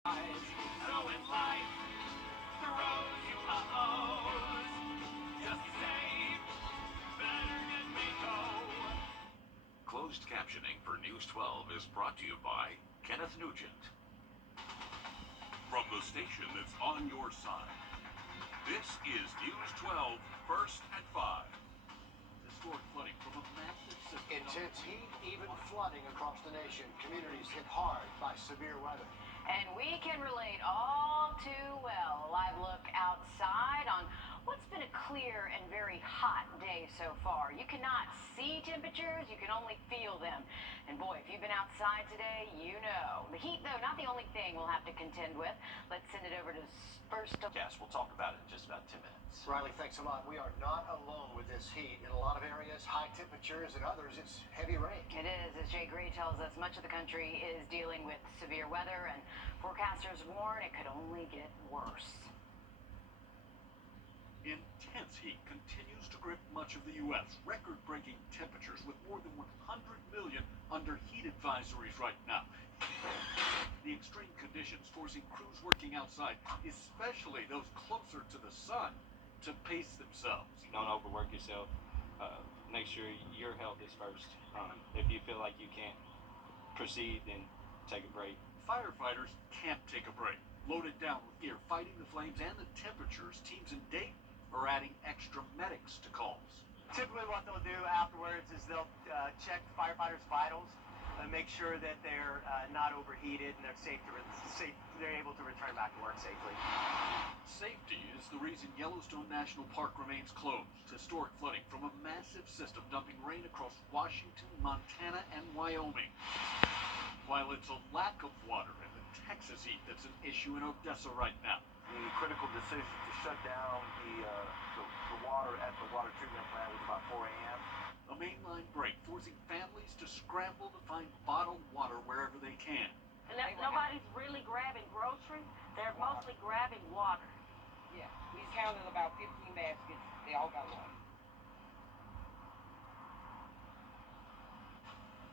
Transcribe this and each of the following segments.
So in life, throws you uh-ohs. Just be safe, better get me go. Closed captioning for News 12 is brought to you by Kenneth Nugent. From the station that's on your side, this is News 12, first at 5. Historic flooding from a massive system. Intense heat, even flooding across the nation. Communities hit hard by severe weather. And we can relate all too well. A live look outside on what's been a clear and very hot day so far. You cannot see temperatures, you can only feel them. And boy, if you've been outside today, you know. The heat, though, not the only thing we'll have to contend with. Let's send it over to first. Yes, we'll talk about it in just about 10 minutes. Riley, thanks a lot. We are not alone with this heat. In a lot of areas, high temperatures. In others, it's heavy rain. It is, as Jay Gray tells us, much of the country is dealing with severe weather, and forecasters warn it could only get worse. Intense heat continues to grip much of the U.S. Record-breaking temperatures with more than 100 million under heat advisories right now. The extreme conditions forcing crews working outside, especially those closer to the sun, to pace themselves. Don't overwork yourself. Make sure your health is first. If you feel like you can't proceed, then take a break. Firefighters can't take a break. Loaded down with gear, fighting the flames and the temperatures, teams in Dayton are adding extra medics to calls. Typically what they'll do afterwards is they'll check the firefighters' vitals and make sure that they're not overheated and they're able to return back to work safely. Safety is the reason Yellowstone National Park remains closed. Historic flooding from a massive system dumping rain across Washington, Montana, and Wyoming. While it's a lack of water and the Texas heat that's an issue in Odessa right now. The critical decision to shut down the water at the water treatment plant was about 4 a.m. A mainline break forcing families to scramble to find bottled water wherever they can. And nobody's really grabbing groceries. They're mostly grabbing water. Yeah, we counted about 15 baskets. They all got water.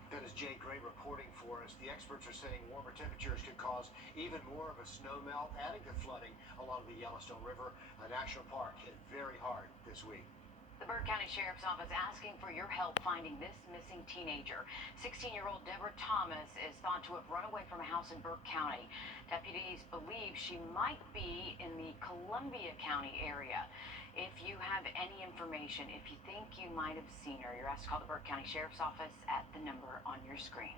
That is Jay Gray reporting for us. The experts are saying warmer temperatures could cause even more of a snow melt, adding to flooding along the Yellowstone River. A national park hit very hard this week. The Burke County Sheriff's Office asking for your help finding this missing teenager. 16-year-old Deborah Thomas is thought to have run away from a house in Burke County. Deputies believe she might be in the Columbia County area. If you have any information, if you think you might have seen her, you're asked to call the Burke County Sheriff's Office at the number on your screen.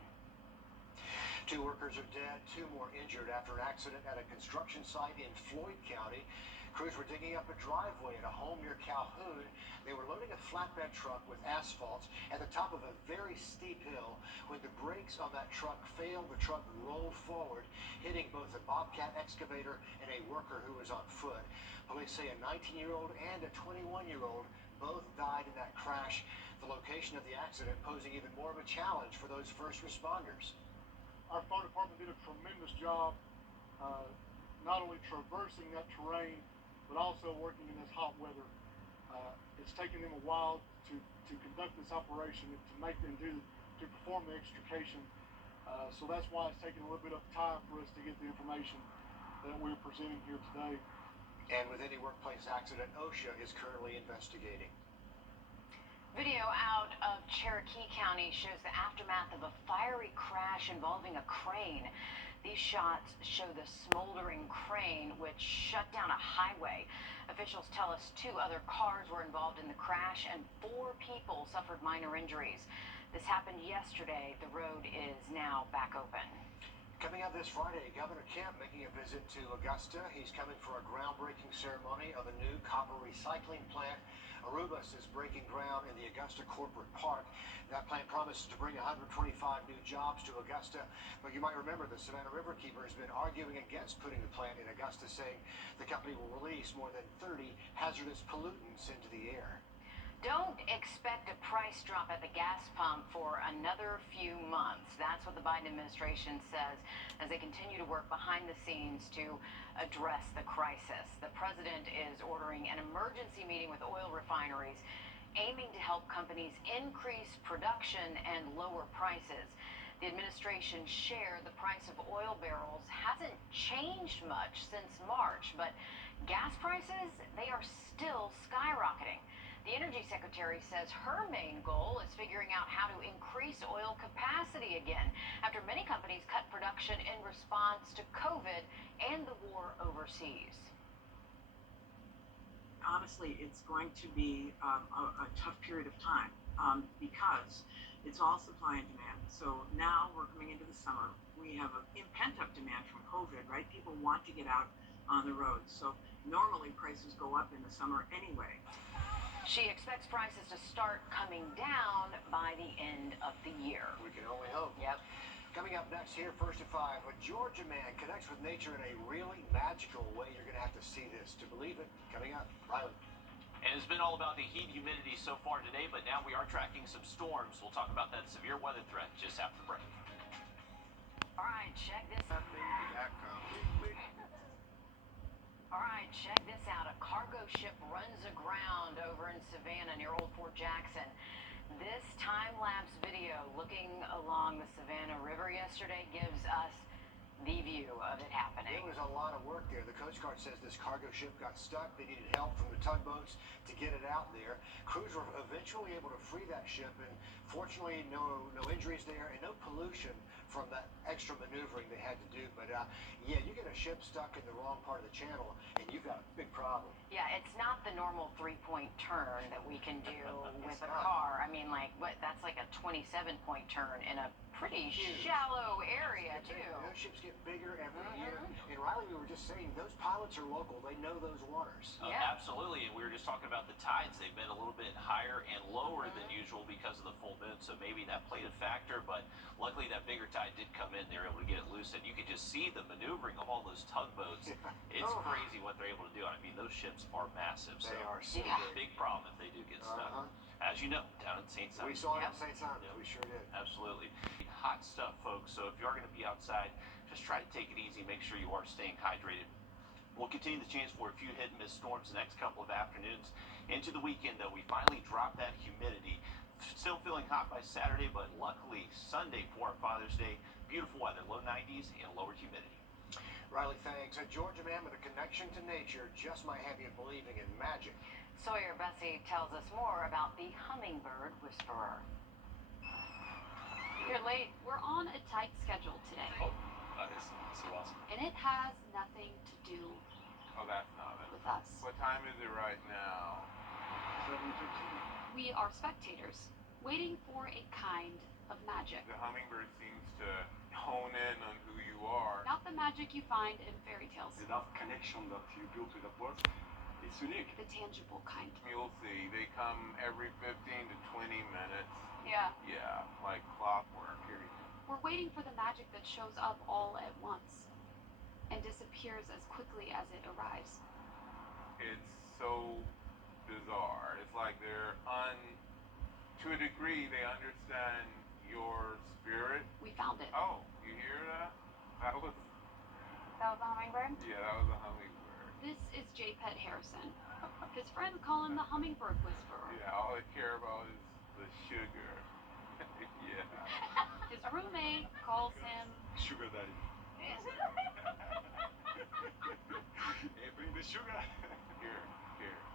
2 workers are dead, 2 more injured after an accident at a construction site in Floyd County. Crews were digging up a driveway at a home near Calhoun. They were loading a flatbed truck with asphalt at the top of a very steep hill. When the brakes on that truck failed, the truck rolled forward, hitting both a Bobcat excavator and a worker who was on foot. Police say a 19-year-old and a 21-year-old both died in that crash. The location of the accident posing even more of a challenge for those first responders. Our fire department did a tremendous job not only traversing that terrain, but also working in this hot weather. It's taken them a while to conduct this operation, to perform the extrication. So that's why it's taken a little bit of time for us to get the information that we're presenting here today. And with any workplace accident, OSHA is currently investigating. Video out of Cherokee County shows the aftermath of a fiery crash involving a crane. These shots show the smoldering crane which shut down a highway. Officials tell us 2 other cars were involved in the crash and 4 people suffered minor injuries. This happened yesterday. The road is now back open. Coming up this Friday, Governor Kemp making a visit to Augusta. He's coming for a groundbreaking ceremony of a new copper recycling plant. Arubis is breaking ground in the Augusta Corporate Park. That plant promises to bring 125 new jobs to Augusta. But you might remember the Savannah Riverkeeper has been arguing against putting the plant in Augusta, saying the company will release more than 30 hazardous pollutants into the air. Don't expect a price drop at the gas pump for another few months. That's what the Biden administration says as they continue to work behind the scenes to address the crisis. The president is ordering an emergency meeting with oil refineries, aiming to help companies increase production and lower prices. The administration shared the price of oil barrels hasn't changed much since March, but gas prices, they are still skyrocketing. The Energy Secretary says her main goal is figuring out how to increase oil capacity again after many companies cut production in response to COVID and the war overseas. Honestly, it's going to be a tough period of time because it's all supply and demand. So now we're coming into the summer. We have a pent-up demand from COVID, right? People want to get out on the road. So normally prices go up in the summer anyway. She expects prices to start coming down by the end of the year. We can only hope. Yep. Coming up next here, first at 5, a Georgia man connects with nature in a really magical way. You're going to have to see this to believe it. Coming up, Riley. And it's been all about the heat humidity so far today, but now we are tracking some storms. We'll talk about that severe weather threat just after the break. All right, check this out. All right, check this out. A cargo ship runs aground over in Savannah near Old Fort Jackson. This time-lapse video looking along the Savannah River yesterday gives us the view of it happening. There was a lot of work there. The Coast Guard says this cargo ship got stuck. They needed help from the tugboats to get it out there. Crews were eventually able to free that ship, and fortunately no injuries there and no pollution from that extra maneuvering they had to do. But yeah, you get a ship stuck in the wrong part of the channel and you've got a big problem. Yeah, it's not the normal 3-point turn that we can do with a car. I mean, like, that's like a 27-point turn in a pretty shallow area, too. Those ships get bigger every year. And Riley, we were just saying, those pilots are local. They know those waters. Yeah. Absolutely, and we were just talking about the tides. They've been a little bit higher and lower than usual because of the full moon, so maybe that played a factor, but luckily that bigger tide did come in. They were able to get it loose, and you could just see the maneuvering of all those tugboats. It's crazy what they're able to do. I mean, those ships are massive. They are so big problem if they do get stuck. As you know, down in St. Simon. We saw it in St. Simon. We sure did. Absolutely. Hot stuff, folks. So if you are going to be outside, just try to take it easy. Make sure you are staying hydrated. We'll continue the chance for a few hit and miss storms the next couple of afternoons. Into the weekend, though, we finally dropped that humidity. Still feeling hot by Saturday, but luckily Sunday for our Father's Day, beautiful weather, low 90s and lower humidity. Riley, thanks. A Georgia man with a connection to nature just might have you believing in magic. Sawyer Bessie tells us more about the hummingbird whisperer. You're late. We're on a tight schedule today. Oh, that is so awesome. And it has nothing to do Oh, that's not it. with us. What time is it right now? 7:15. We are spectators, waiting for a kind of magic. The hummingbird seems to hone in on who you are. Not the magic you find in fairy tales. That connection that you build with the bird, it's unique. The tangible kind. You'll see, they come every 15 to 20 minutes. Yeah. Yeah, like clockwork. We're waiting for the magic that shows up all at once and disappears as quickly as it arrives. It's so bizarre. It's like to a degree, they understand your spirit. We found it. Oh, you hear that? That was That was a hummingbird? Yeah, that was a hummingbird. This is J. Pet Harrison. His friends call him the hummingbird whisperer. Yeah, all they care about is the sugar. Yeah. His roommate calls him Sugar daddy. Hey, bring the sugar. Here.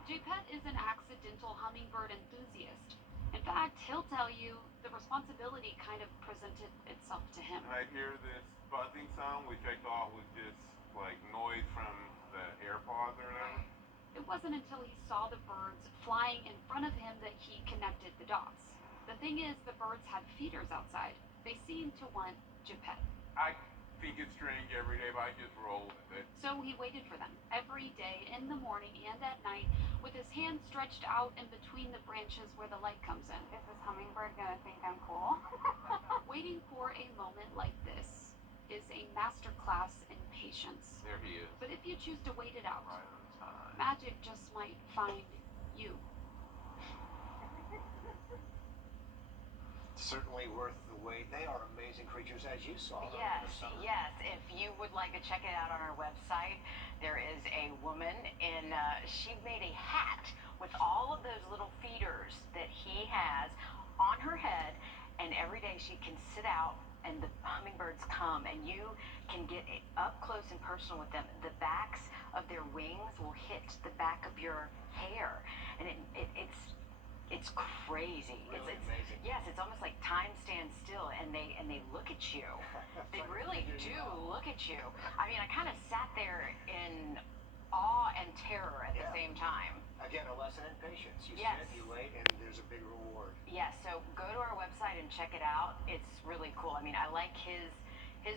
J. Pet is an accidental hummingbird enthusiast. In fact, he'll tell you the responsibility kind of presented itself to him. And I'd hear this buzzing sound, which I thought was just like noise from the AirPods or whatever. It wasn't until he saw the birds flying in front of him that he connected the dots. The thing is, the birds had feeders outside. They seemed to want Geppetto. I think it's strange every day, but I just roll with it. So he waited for them every day, in the morning and at night, with his hand stretched out in between the branches where the light comes in. Is this hummingbird gonna think I'm cool? Waiting for a moment like this is a masterclass in patience. There he is. But if you choose to wait it out, Right on time. magic just might find you. Certainly worth the wait. They are amazing creatures, as you saw. Yes. If you would like to check it out on our website, there is a woman she made a hat with all of those little feeders that he has on her head, and every day she can sit out and the hummingbirds come, and you can get up close and personal with them. The backs of their wings will hit the back of your hair, and it's crazy. Really amazing. Yes, it's almost like time stands still, and they look at you. They really do look at you. I mean, I kind of sat there in awe and terror at the same time. Again, a lesson in patience. You Yes. sit, you wait, and there's a big reward. Yes, so go to our website and check it out. It's really cool. I mean, I like his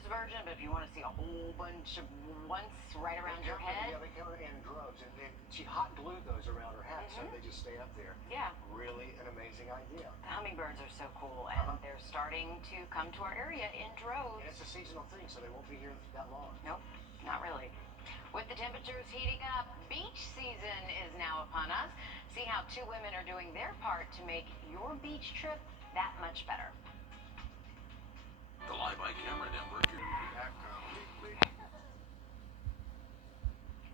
version, but if you want to see a whole bunch of once right around your head. Yeah, they come in droves, and she hot glued those around her hat, so they just stay up there. Yeah. Really an amazing idea. The hummingbirds are so cool, and they're starting to come to our area in droves. And it's a seasonal thing, so they won't be here that long. Nope, not really. With the temperatures heating up, beach season is now upon us. See how two women are doing their part to make your beach trip that much better. The Live by Camera Network.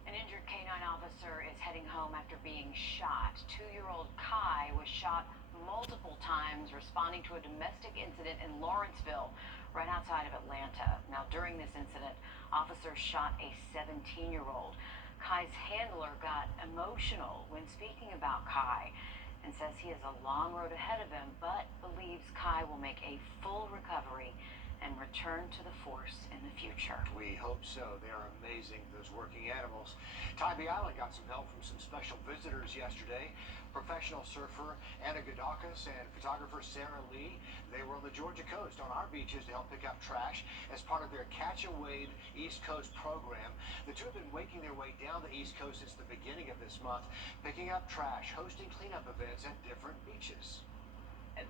An injured canine officer is heading home after being shot. 2-year-old Kai was shot multiple times responding to a domestic incident in Lawrenceville, right outside of Atlanta. Now, during this incident, officers shot a 17-year-old. Kai's handler got emotional when speaking about Kai and says he has a long road ahead of him, but believes Kai will make a full recovery and return to the force in the future. We hope so. They are amazing, those working animals. Tybee Island got some help from some special visitors yesterday. Professional surfer Anna Godakis and photographer Sarah Lee. They were on the Georgia coast on our beaches to help pick up trash as part of their Catch a Wave East Coast program. The two have been making their way down the East Coast since the beginning of this month, picking up trash, hosting cleanup events at different beaches.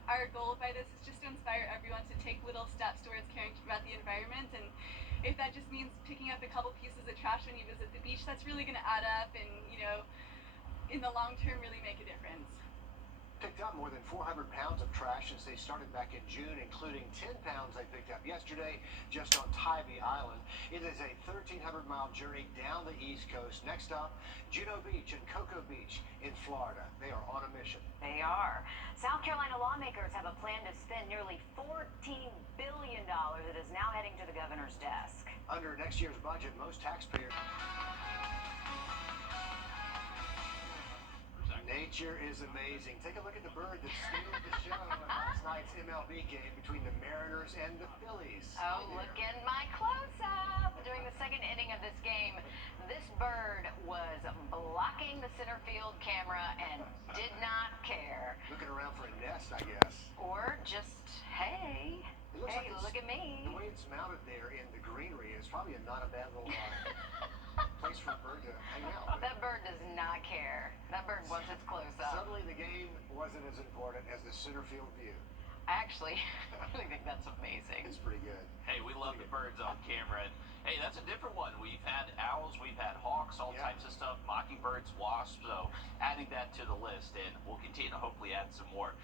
Our goal by this is just to inspire everyone to take little steps towards caring about the environment, and if that just means picking up a couple pieces of trash when you visit the beach, that's really going to add up and, you know, in the long term really make a difference. Picked up more than 400 pounds of trash since they started back in June, including 10 pounds they picked up yesterday just on Tybee Island. It is a 1,300-mile journey down the East Coast. Next up, Juno Beach and Cocoa Beach in Florida. They are on a mission. They are. South Carolina lawmakers have a plan to spend nearly $14 billion that is now heading to the governor's desk. Under next year's budget, most taxpayers... Nature is amazing. Take a look at the bird that stealed the show in last night's MLB game between the Mariners and the Phillies. Oh, look in my close-up. During the second inning of this game, this bird was blocking the center field camera and did not care. Looking around for a nest, I guess. Or just, hey, look at me. The way it's mounted there in the greenery is probably not a bad little place for a bird to hang out. That bird does not care. That bird wants its close-up. Suddenly the game wasn't as important as the center field view. Actually, I really think that's amazing. It's pretty good. Hey, we love the birds on camera. And, hey, that's a different one. We've had owls, we've had hawks, all types of stuff, mockingbirds, wasps. So adding that to the list, and we'll continue to hopefully add some more.